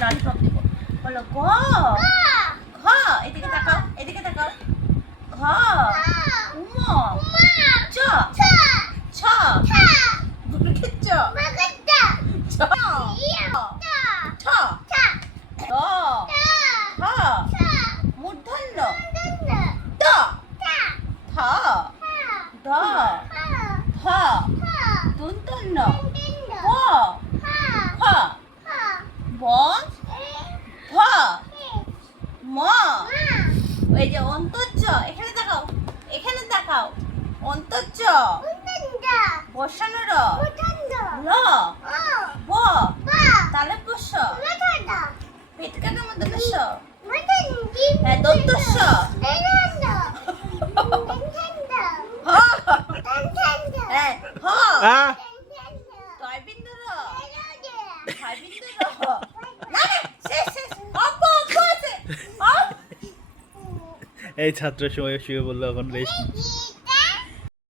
Lollipop দিব। বলো গ ঘ, এদিকে তাকাও, এদিকে তাকাও। ঘ উম চ ছ বুড়িকে চ ছ ছ ড ঢ মূর্ধন্য ড থ ড ধ দন্তন্য প ফ ব ভ ম। এই যে অন্তর্য, এখানে তাকাও, এখানে তাকাও। অন্তর্য বসানো র ল ব তালে বস পেট কাটার মধ্যে বস। হ্যাঁ দন্তস্য হ হ্যাঁ হ দয়বিন্দু র ভাইবিন্দু র না না শেষ শেষ অপ অপ আছে অপ। এই ছাত্র সময় শুয়ে বললো এখন রেস্ট